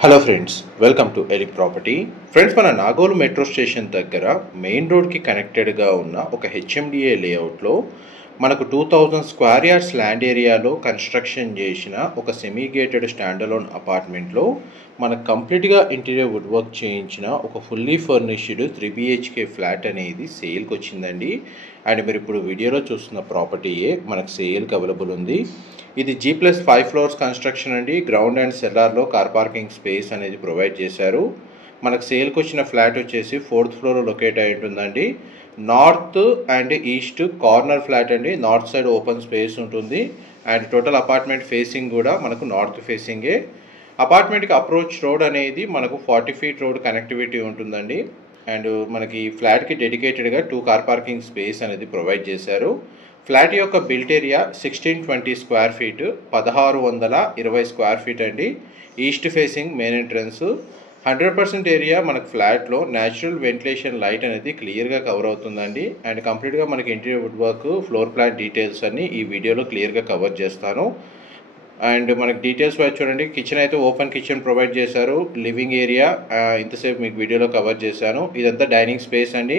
Hello friends, welcome to Elik property. Friends, మన Nagole metro station దగ్గర main రోడ్కి కనెక్టెడ్గా ఉన్న ఒక హెచ్ఎండిఏ లేఅవుట్లో మనకు 2000 స్క్వేర్ యార్డ్స్ ల్యాండ్ ఏరియాలో కన్స్ట్రక్షన్ చేసిన ఒక సెమీ గేటెడ్ స్టాండలోన్ అపార్ట్మెంట్లో మనకు కంప్లీట్గా ఇంటీరియర్ వుడ్ వర్క్ చేయించిన ఒక ఫుల్లీ ఫర్నిష్డ్ 3BHK ఫ్లాట్ అనేది సేల్కి వచ్చిందండి. అండ్ మీరు ఇప్పుడు వీడియోలో చూస్తున్న ప్రాపర్టీయే మనకు సేల్కి అవైలబుల్ ఉంది. ఇది G+5 ఫ్లోర్స్ కన్స్ట్రక్షన్ అండి. గ్రౌండ్ అండ్ సెల్లార్లో కార్ పార్కింగ్ స్పేస్ అనేది ప్రొవైడ్ చేశారు. మనకు సేల్కి వచ్చిన ఫ్లాట్ వచ్చేసి 4th ఫ్లోర్లో లొకేట్ అయి ఉంటుందండి. North and east corner flat అండి. నార్త్ సైడ్ ఓపెన్ స్పేస్ ఉంటుంది అండ్ టోటల్ అపార్ట్మెంట్ ఫేసింగ్ కూడా మనకు నార్త్ ఫేసింగే. అపార్ట్మెంట్కి అప్రోచ్ రోడ్ అనేది మనకు 40 feet రోడ్ కనెక్టివిటీ ఉంటుందండి. అండ్ మనకి ఫ్లాట్కి డెడికేటెడ్గా 2 కార్ పార్కింగ్ స్పేస్ అనేది ప్రొవైడ్ చేశారు. ఫ్లాట్ యొక్క built area 1620 square feet, 1620 square feet అండి. East facing main entrance. 100% area మనకు ఫ్లాట్లో న్యాచురల్ వెంటిలేషన్ లైట్ అనేది క్లియర్గా కవర్ అవుతుందండి. అండ్ కంప్లీట్గా మనకి interior wood work, floor plan details అన్ని ఈ వీడియోలో క్లియర్గా కవర్ చేస్తాను. అండ్ మనకి డీటెయిల్స్ వైపు చూడండి. కిచెన్ అయితే ఓపెన్ కిచెన్ ప్రొవైడ్ చేశారు. లివింగ్ ఏరియా ఇంతసేపు మీకు వీడియోలో కవర్ చేశాను. ఇదంతా డైనింగ్ స్పేస్ అండి.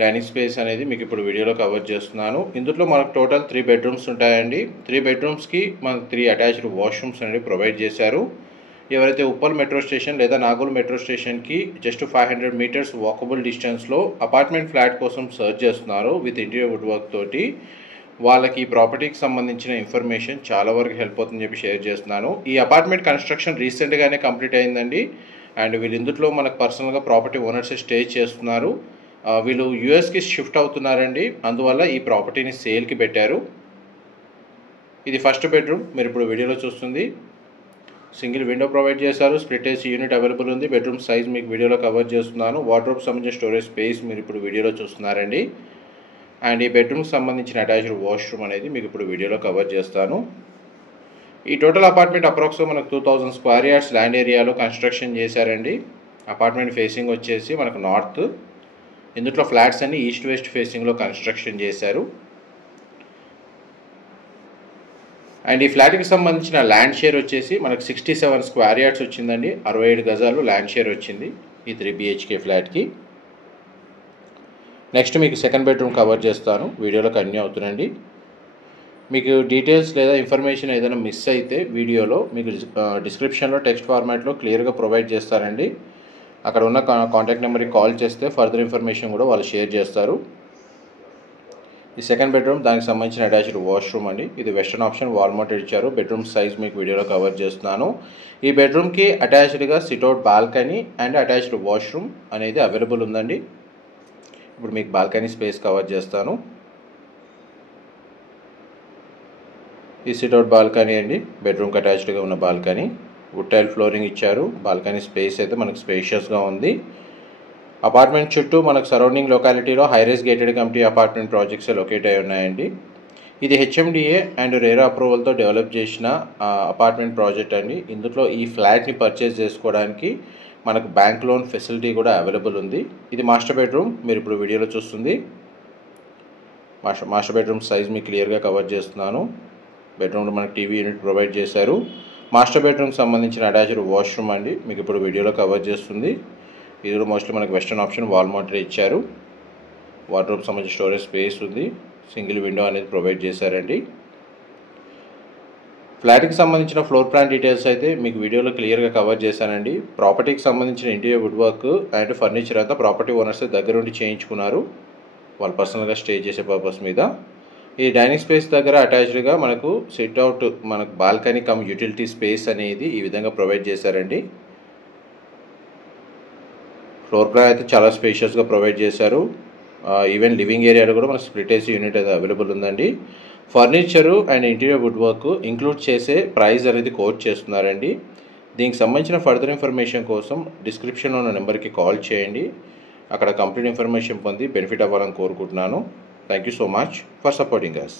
డైనింగ్ స్పేస్ అనేది మీకు ఇప్పుడు వీడియోలో కవర్ చేస్తున్నాను. ఇందులో మనకు టోటల్ 3 బెడ్రూమ్స్ ఉంటాయండి. 3 బెడ్రూమ్స్కి మనకు 3 అటాచ్డ్ వాష్రూమ్స్ అనేది ప్రొవైడ్ చేశారు. ఎవరైతే ఉప్పల్ మెట్రో స్టేషన్ లేదా నాగోల్ మెట్రో స్టేషన్కి జస్ట్ 500 meters వాకబుల్ డిస్టెన్స్లో అపార్ట్మెంట్ ఫ్లాట్ కోసం సర్చ్ చేస్తున్నారో విత్ ఇంటీరియర్ వుడ్ వర్క్ తోటి, వాళ్ళకి ఈ ప్రాపర్టీకి సంబంధించిన ఇన్ఫర్మేషన్ చాలా వరకు హెల్ప్ అవుతుందని చెప్పి షేర్ చేస్తున్నాను. ఈ అపార్ట్మెంట్ కన్స్ట్రక్షన్ రీసెంట్గానే కంప్లీట్ అయిందండి. అండ్ వీళ్ళు ఇందులో మనకు పర్సనల్గా ప్రాపర్టీ ఓనర్స్ స్టే చేస్తున్నారు. వీళ్ళు యూఎస్కి షిఫ్ట్ అవుతున్నారండి. అందువల్ల ఈ ప్రాపర్టీని సేల్కి పెట్టారు. ఇది ఫస్ట్ బెడ్రూమ్ మీరు ఇప్పుడు వీడియోలో చూస్తుంది. సింగిల్ విండో ప్రొవైడ్ చేశారు. స్ప్లిట్ ఏసీ యూనిట్ అవైలబుల్ ఉంది. బెడ్రూమ్ సైజ్ మీకు వీడియోలో కవర్ చేస్తున్నాను. వార్డ్రోబ్ సంబంధించిన స్టోరేజ్ స్పేస్ మీరు ఇప్పుడు వీడియోలో చూస్తున్నారండి. అండ్ ఈ బెడ్రూమ్కి సంబంధించిన అటాచ్డ్ వాష్రూమ్ అనేది మీకు ఇప్పుడు వీడియోలో కవర్ చేస్తాను. ఈ టోటల్ అపార్ట్మెంట్ అప్రాక్స్గా మనకు 2000 స్క్వేర్ యార్డ్స్ ల్యాండ్ ఏరియాలో కన్స్ట్రక్షన్ చేశారండి. అపార్ట్మెంట్ ఫేసింగ్ వచ్చేసి మనకు నార్త్. ఇందులో ఫ్లాట్స్ అన్ని ఈస్ట్ వెస్ట్ ఫేసింగ్లో కన్స్ట్రక్షన్ చేశారు. అండ్ ఈ ఫ్లాట్కి సంబంధించిన ల్యాండ్ షేర్ వచ్చేసి మనకు 67 స్క్వేర్ యార్డ్స్ వచ్చిందండి. 67 గజాలు ల్యాండ్ షేర్ వచ్చింది ఈ 3BHK ఫ్లాట్కి. నెక్స్ట్ మీకు సెకండ్ బెడ్రూమ్ కవర్ చేస్తాను. వీడియోలో కంటిన్యూ అవుతుందండి. మీకు డీటెయిల్స్ లేదా ఇన్ఫర్మేషన్ ఏదైనా మిస్ అయితే వీడియోలో మీకు డిస్క్రిప్షన్లో టెక్స్ట్ ఫార్మాట్లో క్లియర్గా ప్రొవైడ్ చేస్తారండి. అక్కడ ఉన్న కాంటాక్ట్ నెంబర్కి కాల్ చేస్తే ఫర్దర్ ఇన్ఫర్మేషన్ కూడా వాళ్ళు షేర్ చేస్తారు. ఈ సెకండ్ బెడ్రూమ్ దానికి సంబంధించిన అటాచ్డ్ వాష్రూమ్ అండి. ఇది వెస్టర్న్ ఆప్షన్ వాల్ మౌంటెడ్ ఇచ్చారు. బెడ్రూమ్ సైజ్ మీకు వీడియోలో కవర్ చేస్తున్నాను. ఈ బెడ్రూమ్కి అటాచ్డ్గా sit out balcony and attached washroom అనేది అవైలబుల్ ఉందండి. ఇప్పుడు మీకు బాల్కనీ స్పేస్ కవర్ చేస్తాను. ఈ సిట్అవుట్ బాల్కనీ అండి. బెడ్రూమ్కి అటాచ్డ్గా ఉన్న బాల్కనీ. వుడ్ టైల్ ఫ్లోరింగ్ ఇచ్చారు. బాల్కనీ స్పేస్ అయితే మనకు స్పేషియస్గా ఉంది. అపార్ట్మెంట్ చుట్టూ మనకు సరౌండింగ్ లొకాలిటీలో high rise gated community apartment projects locate అయి ఉన్నాయండి. ఇది హెచ్ఎండిఏ అండ్ రేరా అప్రూవల్తో డెవలప్ చేసిన అపార్ట్మెంట్ ప్రాజెక్ట్ అండి. ఇందులో ఈ ఫ్లాట్ని పర్చేస్ చేసుకోవడానికి మనకు బ్యాంక్ లోన్ ఫెసిలిటీ కూడా అవైలబుల్ ఉంది. ఇది మాస్టర్ బెడ్రూమ్ మీరు ఇప్పుడు వీడియోలో చూస్తుంది. మాస్టర్ బెడ్రూమ్ సైజ్ మీకు క్లియర్గా కవర్ చేస్తున్నాను. బెడ్రూమ్లో మనకు టీవీ యూనిట్ ప్రొవైడ్ చేశారు. మాస్టర్ బెడ్రూమ్కి సంబంధించిన అటాచ్డ్ వాష్రూమ్ అండి మీకు ఇప్పుడు వీడియోలో కవర్ చేస్తుంది. ఇది కూడా మోస్ట్లీ మనకు వెస్టర్న్ ఆప్షన్ వాల్ మౌంటెడ్ ఇచ్చారు. వార్డ్రోబ్ సంబంధించిన స్టోరేజ్ స్పేస్ ఉంది. సింగిల్ విండో అనేది ప్రొవైడ్ చేశారండి. ఫ్లాట్కి సంబంధించిన ఫ్లోర్ ప్లాన్ డీటెయిల్స్ అయితే మీకు వీడియోలో క్లియర్గా కవర్ చేశానండి. ప్రాపర్టీకి సంబంధించిన interior wood work and furniture అంతా ప్రాపర్టీ ఓనర్స్ దగ్గరుండి చేయించుకున్నారు వాళ్ళు పర్సనల్గా స్టే చేసే పర్పస్ మీద. ఈ డైనింగ్ స్పేస్ దగ్గర అటాచ్డ్గా మనకు సిట్అవుట్ మనకు బాల్కనీ కమ్ యూటిలిటీ స్పేస్ అనేది ఈ విధంగా ప్రొవైడ్ చేశారండి. ఫ్లోర్ ప్లాన్ అయితే చాలా స్పేషియస్గా ప్రొవైడ్ చేశారు. ఈవెన్ లివింగ్ ఏరియాలో కూడా మనకు స్ప్లిట్ ఏసీ యూనిట్ అయితే అవైలబుల్ ఉందండి. Furniture and interior wood work include చేసే ప్రైస్ అనేది కోట్ చేస్తున్నారండి. దీనికి సంబంధించిన ఫర్దర్ ఇన్ఫర్మేషన్ కోసం డిస్క్రిప్షన్లో ఉన్న నెంబర్కి కాల్ చేయండి. అక్కడ కంప్లీట్ ఇన్ఫర్మేషన్ పొంది బెనిఫిట్ అవ్వాలని కోరుకుంటున్నాను. Thank you so much for supporting us.